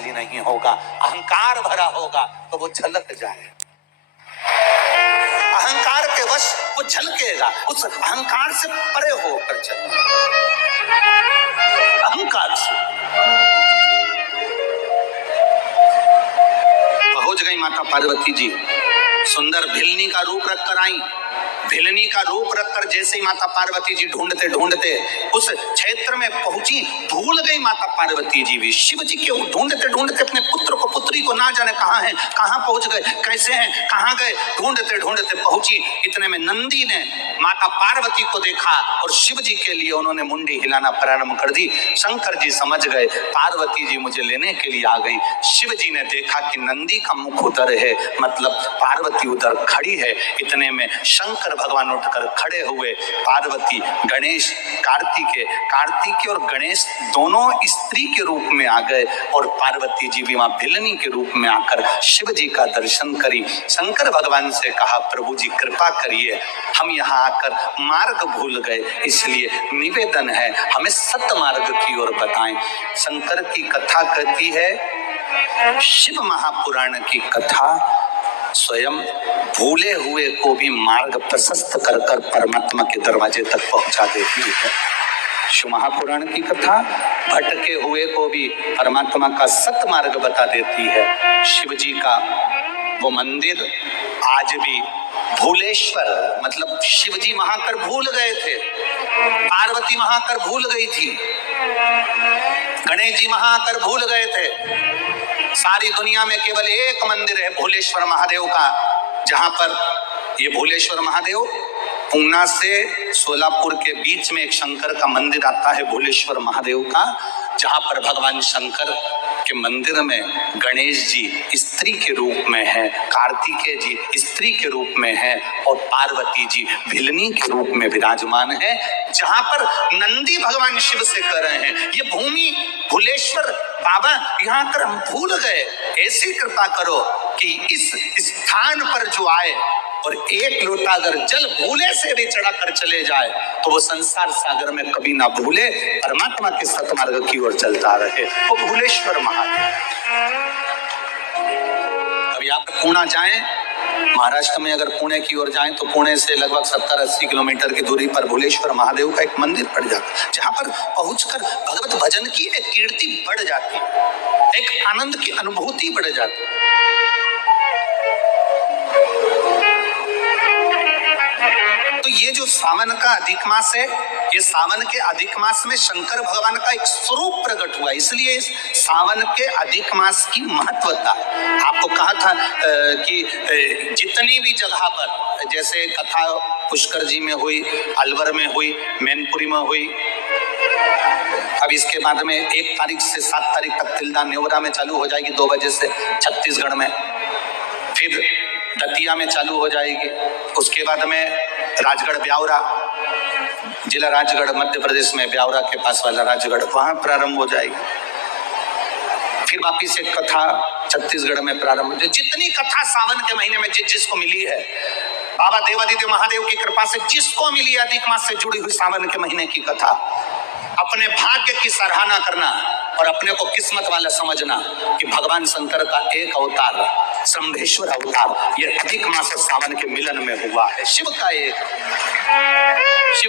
शक्तिशाली नहीं होगा, अहंकार भरा होगा तो वो झलक जाए, अहंकार के वश वो झलकेगा, उस अहंकार से परे होकर चलना, अहंकार से। पहुंच गई माता पार्वती जी, सुंदर भिलनी का रूप रख कर आई। भिलनी का रूप रखकर जैसे ही माता पार्वती जी ढूंढते ढूंढते उस क्षेत्र में पहुंची, भूल गई माता पार्वती जी भी। शिव जी के ढूंढते ढूंढते अपने पुत्र को, पुत्री को ना जाने कहां है, कहां पहुंच गए, कैसे हैं, कहां गए, ढूंढते ढूंढते पहुंची। इतने में नंदी ने माता पार्वती को देखा और शिव जी के लिए उन्होंने मुंडी हिलाना प्रारंभ कर दी। शंकर जी समझ गए पार्वती जी मुझे लेने के लिए आ गई। शिव जी ने देखा कि नंदी का मुख उधर है, मतलब पार्वती उधर खड़ी है। इतने में शंकर भगवान उठकर खड़े हुए। पार्वती, गणेश, कार्तिकेय और गणेश दोनों स्त्री के रूप में आ गए और पार्वती जी भी वहां भिलनी के रूप में आकर शिव जी का दर्शन करी। शंकर भगवान से कहा प्रभु जी कृपा करिए, हम यहाँ आकर मार्ग भूल गए, इसलिए निवेदन है हमें सत्य मार्ग की ओर बताएं। शंकर की कथा कहती है, शिव महापुराण की कथा स्वयं भूले हुए को भी मार्ग प्रशस्त कर कर परमात्मा के दरवाजे तक पहुंचा देती है। शिव महापुराण की कथा भटके हुए को भी परमात्मा का सत्य मार्ग बता देती है। शिव जी का वो मंदिर आज भी भूलेश्वर, मतलब शिव जी वहां कर भूल गए थे, पार्वती वहां कर भूल गई थी, गणेश जी वहां कर भूल गए थे। सारी दुनिया में केवल एक मंदिर है भूलेश्वर महादेव का, जहां पर ये भूलेश्वर महादेव, पूना से सोलापुर के बीच में एक शंकर का मंदिर आता है भूलेश्वर महादेव का, जहां पर भगवान शंकर के मंदिर में गणेश जी स्त्री के रूप में है, कार्तिकेय जी स्त्री के रूप में है और पार्वती जी भिलनी के रूप में विराजमान है। जहां पर नंदी भगवान शिव से कर रहे हैं, ये भूमि भूलेश्वर बाबा यहाँ कर हम भूल गए, ऐसी कृपा करो कि इस स्थान पर जो आए और एक लोटा अगर जल भूले से भी चढ़ा कर चले जाए तो वो संसार सागर में कभी ना भूले, परमात्मा के सतमार्ग की ओर चलता रहे, वो भूलेश्वर महादेव। अब यहाँ पर पुणे जाएं, महाराष्ट्र में अगर पुणे की ओर जाएं तो पुणे से लगभग 70-80 किलोमीटर की दूरी पर भूलेश्वर महादेव का एक मंदिर पड़ जाता है, जहां पर पहुंचकर भगवत भजन की एक कीर्ति बढ़ जाती है, एक आनंद की अनुभूति बढ़ जाती है। तो ये जो सावन का अधिक मास है, ये सावन के अधिक मास में शंकर भगवान का एक स्वरूप प्रकट हुआ, इसलिए इस सावन के अधिक मास की महत्वता। आपको कहा था कि जितनी भी जगह पर, जैसे कथा पुष्कर जी में हुई, अलवर में हुई, मैनपुरी में हुई, अब इसके बाद में 1 तारीख से 7 तारीख तक तिल्दा नेवरा में चालू हो जाएगी 2 बजे से छत्तीसगढ़ में, फिर दतिया में चालू हो जाएगी, उसके बाद में राजगढ़ ब्यावरा, जिला राजगढ़ मध्य प्रदेश में ब्यावरा के पास वाला राजगढ़, वहां प्रारंभ हो जाएगी। फिर वापिस एक कथा छत्तीसगढ़ में प्रारंभ। जितनी कथा सावन के महीने में जिसको मिली है, बाबा देवादिदेव महादेव की कृपा से जिसको मिली अधिक मास से जुड़ी हुई सावन के महीने की कथा, अपने भाग्य की सराहना करना और अपने को किस्मत वाला समझना कि भगवान शंकर का एक अवतार, शंभेश्वर अवतार, ये अधिक मास सावन के मिलन में हुआ है। शिव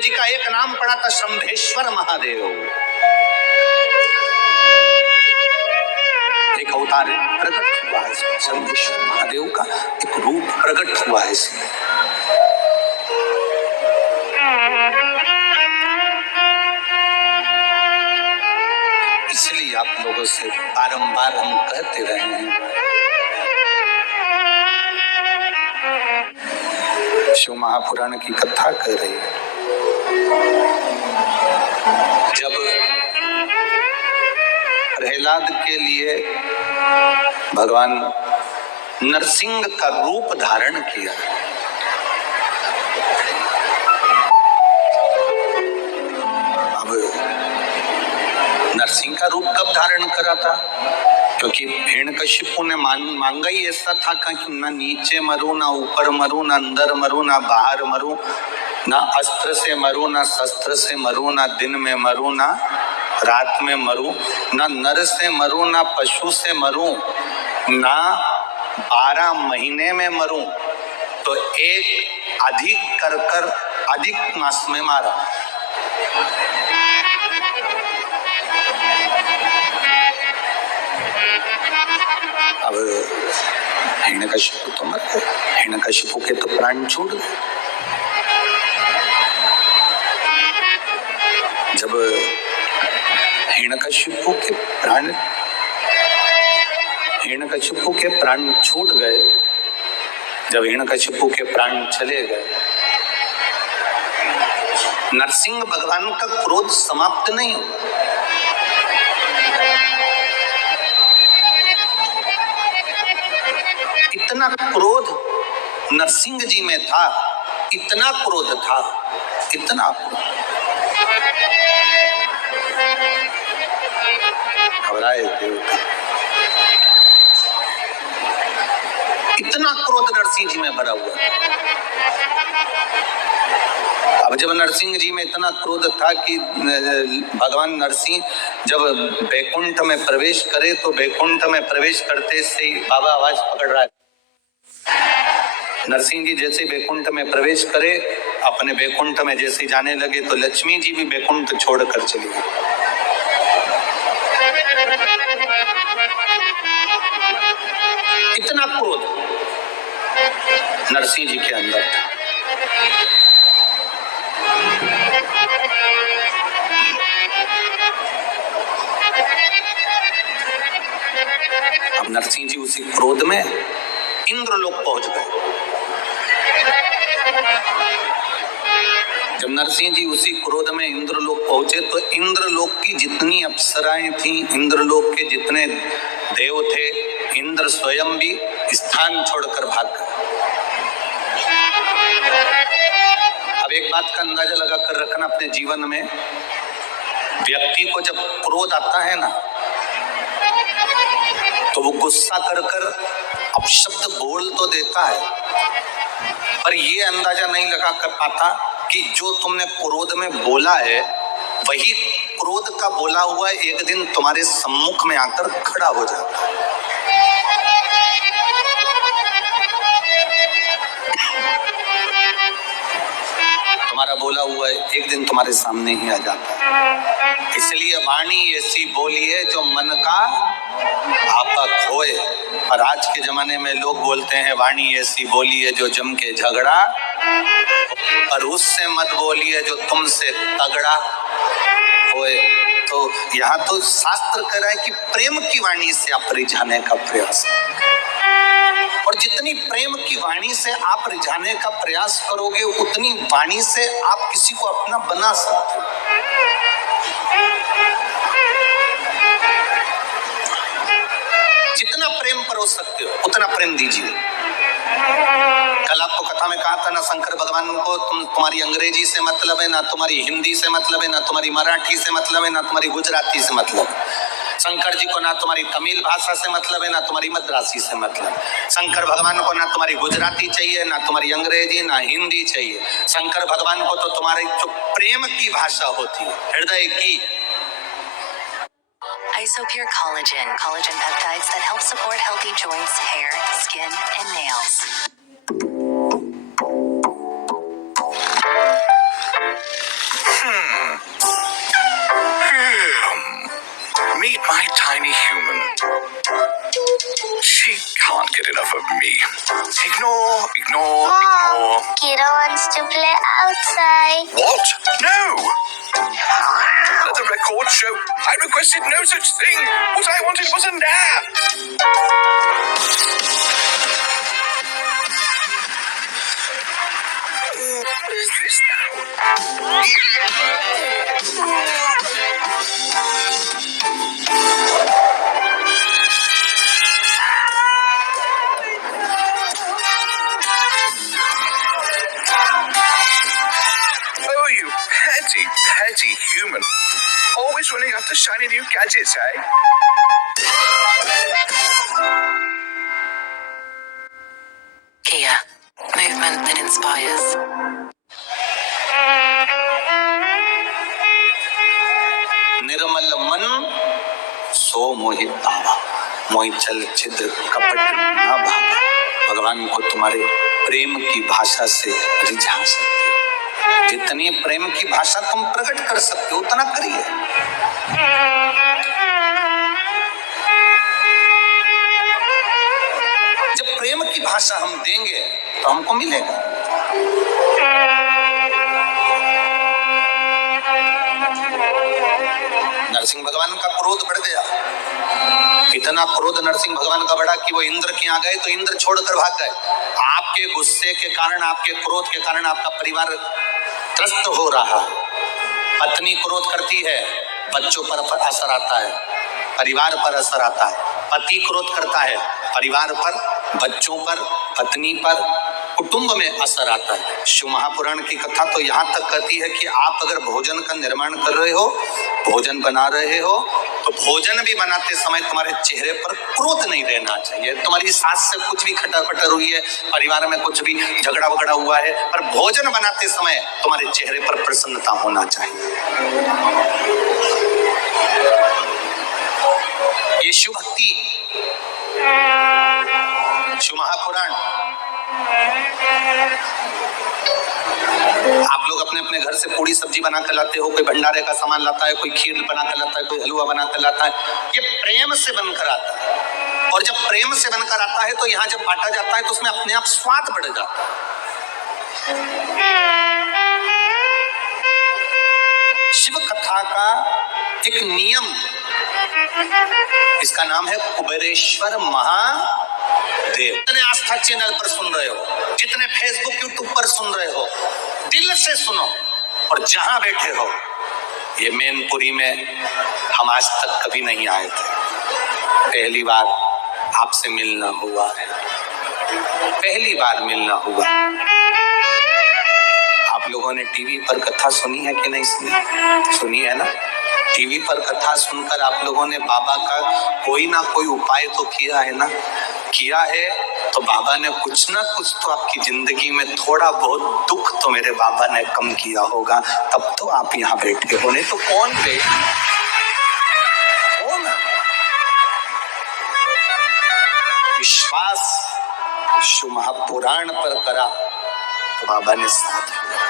जी का एक नाम पड़ा था शंभेश्वर महादेव, एक अवतार प्रकट हुआ है, शंभेश्वर महादेव का एक रूप प्रकट हुआ है इसमें। इसलिए आप लोगों से बारंबार हम कहते रहे हैं, शिव महापुराण की कथा कर रही है। जब प्रहलाद के लिए भगवान नरसिंह का रूप धारण किया, अब नरसिंह का रूप कब धारण करा था? क्योंकि हिरण्यकशिपु ने मांगा ही ऐसा था कि ना नीचे मरूं, ना ऊपर मरूं, ना अंदर मरूं, ना बाहर मरूं, ना अस्त्र से मरूं, ना शस्त्र से मरूं, ना दिन में मरूं, ना रात में मरूं, ना नर से मरूं, ना पशु से मरूं, ना 12 महीने में मरूं, तो एक अधिक कर अधिक मास में मारा। अब हिरण्यकशिपु तो मर गए, हिरण्यकशिपु के तो प्राण छूट गए। जब हिरण्यकशिपु के प्राण छूट गए, जब हिरण्यकशिपु के प्राण चले गए, नरसिंह भगवान का क्रोध समाप्त नहीं हुआ। इतना क्रोध नरसिंह जी में था, इतना क्रोध था, इतना घबराए देवता, इतना क्रोध नरसिंह जी में भरा हुआ। अब जब नरसिंह जी में इतना क्रोध था कि भगवान नरसिंह जब बैकुंठ में प्रवेश करे, तो बैकुंठ में प्रवेश करते से बाबा आवाज पकड़ रहा है। नरसिंह जी जैसे बैकुंठ में प्रवेश करे, अपने बैकुंठ में जैसे जाने लगे, तो लक्ष्मी जी भी बैकुंठ छोड़कर चली गई। इतना क्रोध नरसिंह जी के अंदर था। अब नरसिंह जी उसी क्रोध में इंद्रलोक पहुंच गए। जब नरसिंह जी उसी क्रोध में इंद्रलोक पहुंचे, तो इंद्रलोक की जितनी अप्सराएं थी, इंद्रलोक के जितने देव थे, इंद्र स्वयं भी स्थान छोड़कर भाग गए। अब एक बात का अंदाजा लगाकर रखना अपने जीवन में, व्यक्ति को जब क्रोध आता है ना, तो वो गुस्सा कर अपशब्द बोल तो देता है, पर ये अंदाजा नहीं लगा कर पाता कि जो तुमने क्रोध में बोला है, वही क्रोध का बोला हुआ एक दिन तुम्हारे सम्मुख में आकर खड़ा हो जाता है। तुम्हारा बोला हुआ एक दिन तुम्हारे सामने ही आ जाता है। इसलिए वाणी ऐसी बोलिए जो मन का आपक होए। और आज के जमाने में लोग बोलते हैं वाणी ऐसी बोलिए जो जम के झगड़ा, और उससे मत बोलिए जो तुमसे तगड़ा होए। तो यहाँ तो शास्त्र कह रहा है कि प्रेम की वाणी से आप रिझाने का प्रयास, और जितनी प्रेम की वाणी से आप रिझाने का प्रयास करोगे, उतनी वाणी से आप किसी को अपना बना सकते हो। जितना प्रेम परोस सकते हो उतना प्रेम दीजिए। कल आपको कथा में कहा था ना, शंकर भगवान को तुम्हारी अंग्रेजी से मतलब है, ना तुम्हारी हिंदी से मतलब है, ना तुम्हारी मराठी से मतलब है, ना तुम्हारी गुजराती से मतलब है। शंकर जी को ना तुम्हारी तमिल भाषा से मतलब है, ना तुम्हारी मद्रासी से मतलब। शंकर भगवान को ना तुम्हारी गुजराती चाहिए, ना तुम्हारी अंग्रेजी, ना हिंदी चाहिए। शंकर भगवान को तो तुम्हारी जो प्रेम की भाषा होती है, हृदय की। Isopure Collagen. Collagen peptides that help support healthy joints, hair, skin, and nails. Meet my tiny human. She can't get enough of me. Ignore. Kira wants to play outside. What? No! Let the record show I requested no such thing. What I wanted was a nap. What is this now? Oh, you petty human. Always running after shiny new gadgets, eh? Kia. Movement that inspires. निर्मल मोहि चल छिद्र कपट ना भावा। भगवान को तुम्हारे प्रेम की भाषा से रिझा सकते हो, जितनी प्रेम की भाषा तुम प्रकट कर सकते हो उतना करिए। जब प्रेम की भाषा हम देंगे तो हमको मिलेगा। नरसिंह भगवान का क्रोध बढ़ गया, इतना क्रोध नरसिंह भगवान का बढ़ा कि वो इंद्र के यहाँ गए तो इंद्र छोड़कर भाग गए। आपके गुस्से के कारण, आपके क्रोध के कारण आपका परिवार त्रस्त हो रहा है। पत्नी क्रोध करती है, बच्चों पर असर आता है, परिवार पर असर आता है। पति क्रोध करता है, परिवार पर, बच्चों पर, पत्नी पर, कुटुंब में असर आता है। शिव महापुराण की कथा तो यहाँ तक कहती है कि आप अगर भोजन का निर्माण कर रहे हो, भोजन बना रहे हो, तो भोजन भी बनाते समय तुम्हारे चेहरे पर क्रोध नहीं रहना चाहिए। तुम्हारी सास से कुछ भी खटर पटर हुई है, परिवार में कुछ भी झगड़ा वगड़ा हुआ है, पर भोजन बनाते समय तुम्हारे चेहरे पर प्रसन्नता होना चाहिए। ये शिव भक्ति, शिव महापुराण। आप लोग अपने अपने घर से पूरी सब्जी बना कर लाते हो, कोई भंडारे का सामान लाता है, कोई खीर बना कर लाता है, कोई हलवा बना कर लाता है। ये प्रेम से बनकर आता है, और जब प्रेम से बनकर आता है तो यहाँ जब बांटा जाता है तो उसमें अपने आप स्वाद बढ़ जाता है। शिव कथा का एक नियम, इसका नाम है कुबेरेश्वर महादेव। जितने आस्था चैनल पर सुन रहे हो, जितने फेसबुक यूट्यूब पर सुन रहे हो, दिल से सुनो। और जहां बैठे हो, ये मैनपुरी में हम आज तक कभी नहीं आए थे, पहली बार आपसे मिलना हुआ है, पहली बार मिलना हुआ। आप लोगों ने टीवी पर कथा सुनी है कि नहीं सुनी? सुनी है ना? टीवी पर कथा सुनकर आप लोगों ने बाबा का कोई ना कोई उपाय तो किया है ना? किया है तो बाबा ने कुछ ना कुछ तो आपकी जिंदगी में थोड़ा बहुत दुख तो मेरे बाबा ने कम किया होगा, तब तो आप यहाँ बैठे हो। नहीं तो कौन बैठे? कौन? विश्वास शिव महापुराण पर करा तो बाबा ने साथ दिया।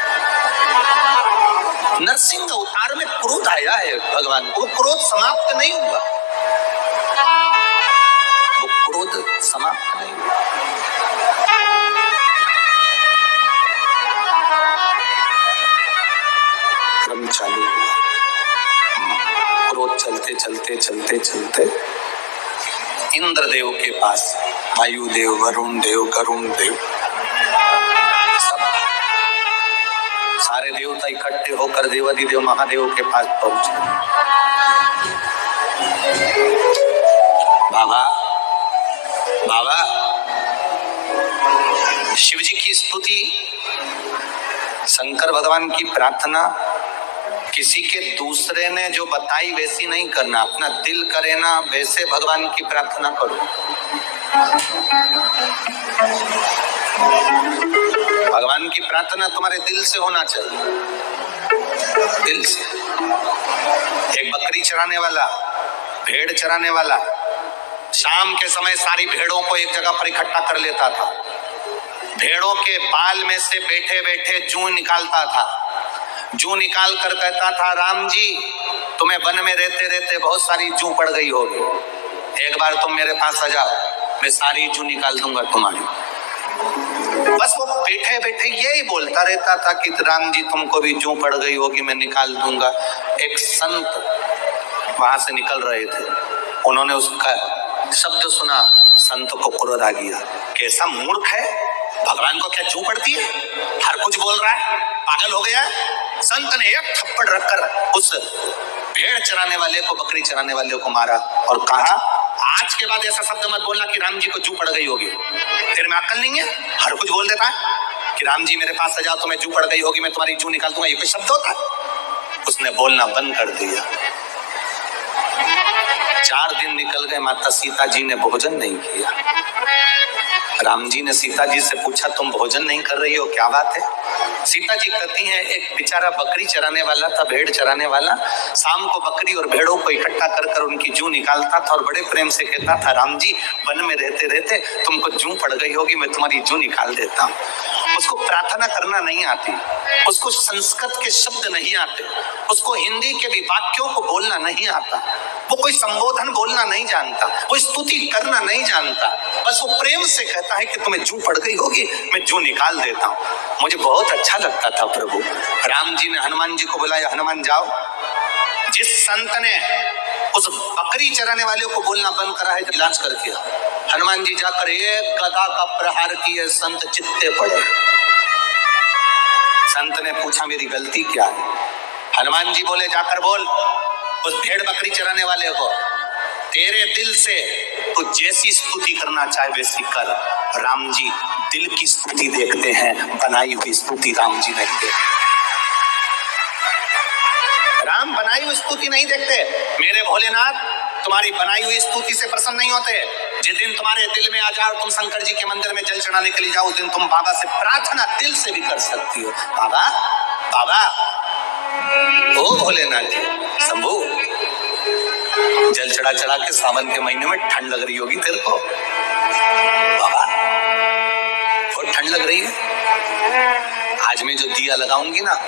नरसिंह अवतार में क्रोध आया है भगवान को, क्रोध समाप्त नहीं हुआ, वो क्रोध समाप्त नहीं हुआ। क्रम चालू हुआ, क्रोध चलते चलते चलते चलते इंद्रदेव के पास, वायुदेव, वरुण देव, गरुण देव, सारे देवता इकट्ठे होकर देवाधिदेव महादेव के पास पहुंचे। बाबा, बाबा, शिव जी की स्तुति, शंकर भगवान की प्रार्थना किसी के दूसरे ने जो बताई वैसी नहीं करना, अपना दिल करे ना वैसे भगवान की प्रार्थना करो। भगवान की प्रार्थना तुम्हारे दिल से होना चाहिए, दिल से। एक बकरी चराने वाला, भेड़ चराने वाला शाम के समय सारी भेड़ों को एक जगह पर इकट्ठा कर लेता था, भेड़ों के बाल में से बैठे बैठे जूं निकालता था, जूं निकाल कर कहता था, राम जी तुम्हें वन में रहते रहते बहुत सारी जूं पड़ गई होगी, एक बार तुम मेरे पास आ जाओ, मैं सारी जूं निकाल दूंगा तुम्हारी। बस वो बैठे बैठे यही बोलता रहता था कि राम जी तुमको भी जूं पड़ गई होगी, मैं निकाल दूंगा। एक संत वहां से निकल रहे थे, उन्होंने उसका शब्द सुना, संत को क्रोध आ गया, कैसा मूर्ख है, भगवान को क्या जूं पड़ती है, हर कुछ बोल रहा है, पागल हो गया है। संत ने एक थप्पड़ रखकर उस भेड़ चराने वाले को, बकरी चराने वाले को मारा और कहा, आज के बाद ऐसा शब्द मत बोलना कि राम जी को जूं पड़ गई होगी, तेरे में अक्ल नहीं है, हर कुछ बोल देता है कि राम जी मेरे पास आ जाओ, तुम्हें जूं पड़ गई होगी, मैं तुम्हारी जूं निकाल दूंगा, ये कोई शब्द होता है? उसने बोलना बंद कर दिया। 4 दिन निकल गए, माता सीता जी ने भोजन नहीं किया। राम जी ने सीता जी से पूछा, तुम भोजन नहीं कर रही हो, क्या बात है? सीता जी कहती हैं एक बेचारा बकरी चराने वाला था, भेड़ चराने वाला, शाम को बकरी और भेड़ों को इकट्ठा कर कर उनकी जूं निकालता था और बड़े प्रेम से कहता था, राम जी वन में रहते रहते तुमको जूं पड़ गई होगी, मैं तुम्हारी जूं निकाल देता हूँ। उसको प्रार्थना करना नहीं आती, उसको संस्कृत के शब्द नहीं आते, उसको हिंदी के भी वाक्यों को बोलना नहीं आता, वो कोई संबोधन बोलना नहीं जानता, वो स्तुति करना नहीं जानता, बस वो प्रेम से कहता है कि तुम्हें जूं पड़ गई होगी, मैं जूं निकाल देता हूँ। मुझे बहुत अच्छा लगता था प्रभु। राम जी ने हनुमान जी को बुलाया, हनुमान जाओ। जिस संत ने उस बकरी चराने वाले को बोलना बंद करा है, इलाज करके हनुमान जी जाकर एक गदा का प्रहार किए, संत चित्ते पड़े। संत ने पूछा मेरी गलती क्या है? हनुमान जी बोले जाकर बोल उस भेड़ बकरी चराने वाले को, तेरे दिल से तू जैसी स्तुति करना चाहे वैसी कर। राम जी दिल की स्तुति देखते हैं, बनाई हुई स्तुति राम जी नहीं देखते। राम बनाई हुई स्तुति नहीं देखते। मेरे भोलेनाथ तुम्हारी बनाई हुई स्तुति से प्रसन्न नहीं होते। जिस दिन तुम्हारे दिल में आ जाओ, तुम शंकर जी के मंदिर में जल चढ़ाने के लिए जाओ, उस दिन तुम बाबा से प्रार्थना दिल से भी कर सकती हो। बाबा बाबा ओ भोलेनाथ जी, शंभू जल चढ़ा चढ़ा के सावन के महीने में ठंड लग रही होगी तेरे को। बाबा बहुत ठंड लग रही है, आज मैं जो दिया लगाऊंगी ना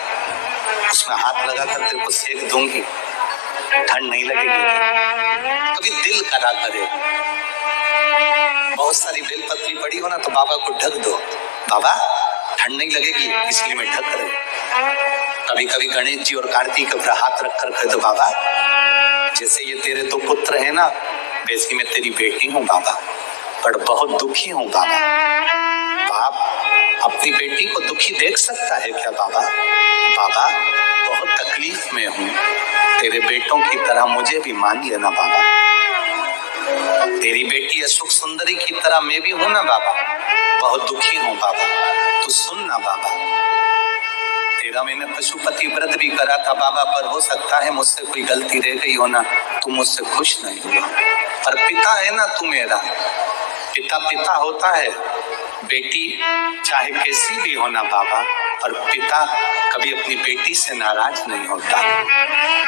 उसमें हाथ लगाकर तेरे को सेक दूंगी, ठंड नहीं लगेगी। कभी दिल करा करे, बहुत सारी बेलपत्री पड़ी हो ना तो बाबा को ढक दो, बाबा ठंड नहीं लगेगी इसलिए मैं ढक रही। कभी कभी गणेश जी और कार्तिक पर हाथ रखकर कह दो, बाबा जैसे ये तेरे दो पुत्र है ना वैसी मैं तेरी बेटी हूँ बाबा, पर बहुत दुखी हूँ बाबा। बाप अपनी बेटी को दुखी देख सकता है क्या बाबा? बाबा बहुत तकलीफ में हूँ, तेरे बेटों की तरह मुझे भी मान लेना बाबा। तेरी बेटी अशोक सुंदरी की तरह मैं भी हूँ ना बाबा, बहुत दुखी हूँ बाबा, तू सुन ना बाबा। तेरा मैंने पशुपति व्रत भी करा था बाबा, पर हो सकता है मुझसे कोई गलती रह गई हो ना, तू मुझसे खुश नहीं हुआ। पर पिता है ना तू मेरा, पिता पिता होता है। बेटी चाहे कैसी भी हो ना बाबा, पर पिता कभी अपनी बेटी से नाराज नहीं होता।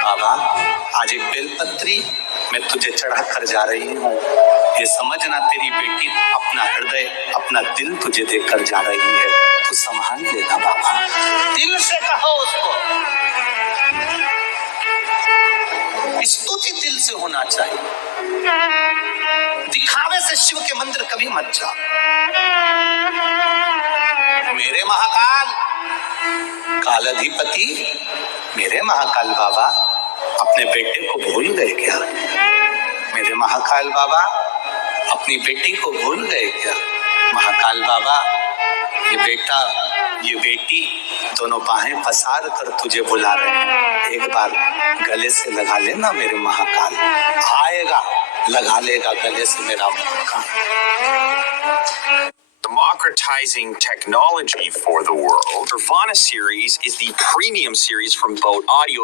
बाबा आज एक बेलपत्री मैं तुझे चढ़ा कर जा रही हूँ, ये समझना तेरी बेटी अपना हृदय अपना दिल तुझे देकर जा रही है, तू संभाल लेना बाबा। दिल से कहो उसको, स्तुति दिल से होना चाहिए, दिखावे से शिव के मंदिर कभी मत जाओ। मेरे महाकाल कालाधिपति, मेरे महाकाल बाबा अपने बेटे को भूल गए क्या? मेरे महाकाल बाबा अपनी बेटी को भूल गए क्या? महाकाल बाबा ये बेटा ये बेटी दोनों बाहें पसार कर तुझे बुला रहे हैं, एक बार गले से लगा लेना मेरे महाकाल। आएगा लगा लेगा गले से मेरा Mahakal. Democratizing technology for the world, Nirvana series is the premium series from Boat Audio.